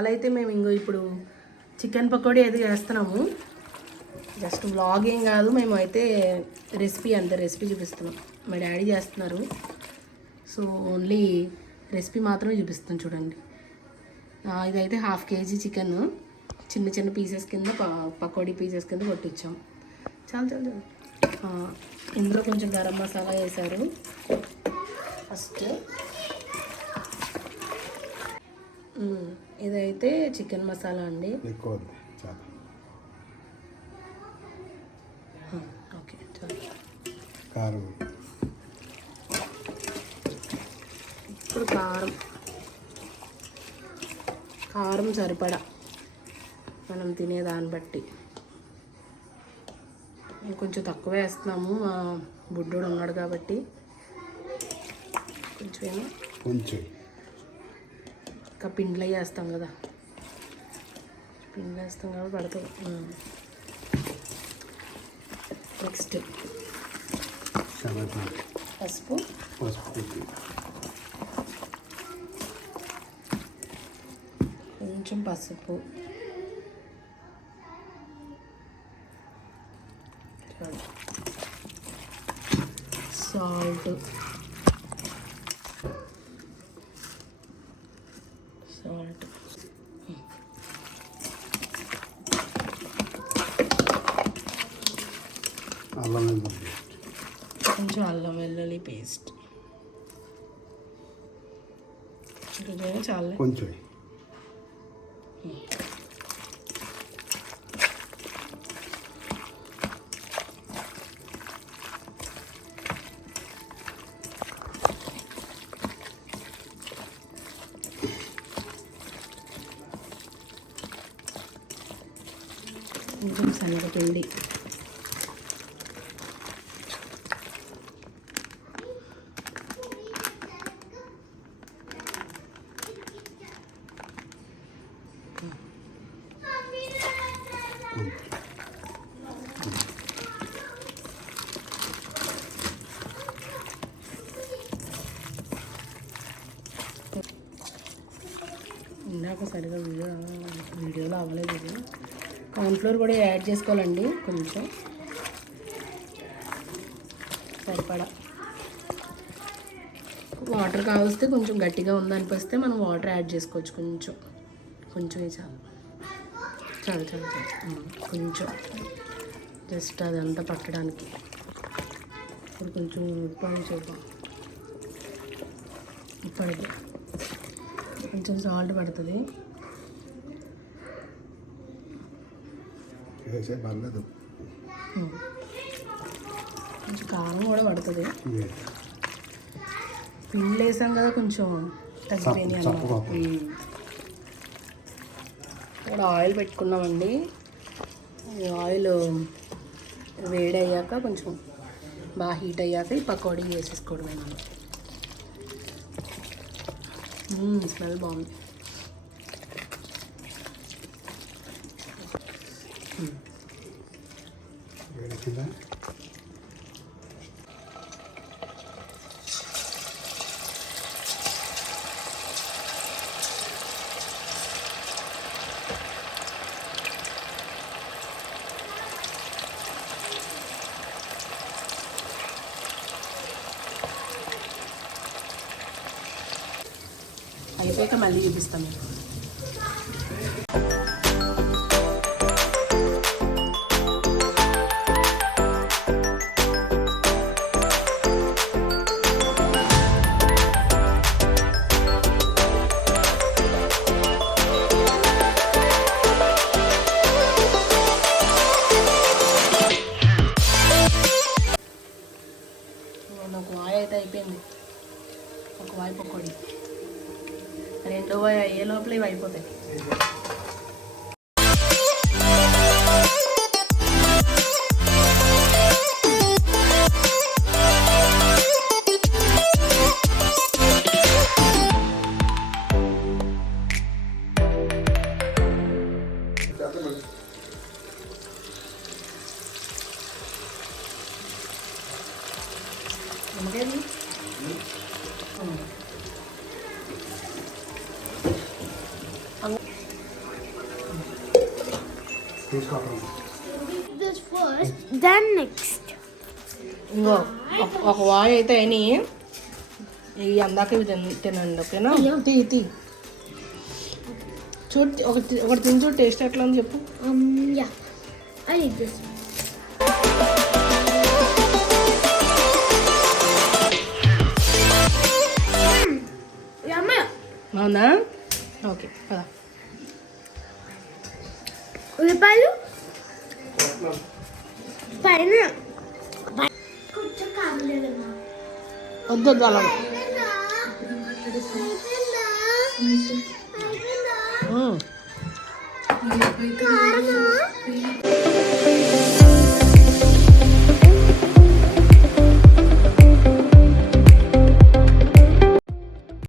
ఇవాళ అయితే మేము ఇంకో ఇప్పుడు చికెన్ పకోడీ అయితే చేస్తున్నాము. జస్ట్ వ్లాగ్ ఏం కాదు, మేము అయితే రెసిపీ చూపిస్తున్నాం. మా డాడీ చేస్తున్నారు, సో ఓన్లీ రెసిపీ మాత్రమే చూపిస్తాం. చూడండి, ఇదైతే 1/2 kg చికెన్ చిన్న చిన్న పీసెస్ కింద పకోడీ పీసెస్ కింద కొట్టించాం. చాలు. ఇందులో కొంచెం గరం మసాలా వేశారు ఫస్ట్. ఇదైతే చికెన్ మసాలా అండి. ఓకే, చాలు. ఇప్పుడు కారం సరిపడా మనం తినేదాన్ని బట్టి. కొంచెం తక్కువ వేస్తున్నాము, మా బుడ్డోడు ఉన్నాడు కాబట్టి. కొంచెం ఇంకా పిండిలో వేస్తాం కదా, కాబట్టి పడుతుంది. నెక్స్ట్ పసుపు, కొంచెం పసుపు, సాల్ట్, కొంచెం అల్లం వెల్లుల్లి పేస్ట్. చాలా కొంచెం శనగపిండి, ఇందాక సరిగా వీడియోలో అవ్వలేదు. కార్న్ఫ్లోర్ కూడా యాడ్ చేసుకోవాలండి, కొంచెం సరిపడా. వాటర్ కావస్తే కొంచెం గట్టిగా ఉందనిపిస్తే మనం వాటర్ యాడ్ చేసుకోవచ్చు. కొంచెం చాలు కొంచెం జస్ట్ అదంతా పట్టడానికి. ఇప్పుడు కొంచెం ఉప్పు చూద్దాం. ఇప్పటికి కొంచెం సాల్ట్ పడుతుంది. కొంచెం కారం కూడా పడుతుంది. పిండి వేసాం కదా, కొంచెం తగ్గిపోయినాయి అన్నమాట. ఇక్కడ ఆయిల్ పెట్టుకున్నామండి. ఆయిల్ వేడయ్యాక కొంచెం బాగా హీట్ అయ్యాక ఈ పకోడీ వేసేసుకోవడమే. స్మెల్ బాగుంది. అయిపోయాక మళ్ళీ చూపిస్తాం మీకు. ఒక వాయి అయితే అయిపోయింది, ఒక వాయి పకోడీ. రెండో వాయి అయ్యే లోపల ఇవి అయిపోతాయి. This first, then next. ఇంకో ఒక వాయి అయితే అయినాయి. ఇవి అందాక ఇవి తినండి, ఓకేనా? తీ చూడు, ఒకటి తిని చూడు, టేస్ట్ ఎట్లా ఉంది చెప్పు. Yeah, I eat this. Yummy. అవునా? ఓకే కదా. ఉల్లిపాయలు పైన కొంచెం కాగలేదమ్మా. వద్దు అలా. కారమా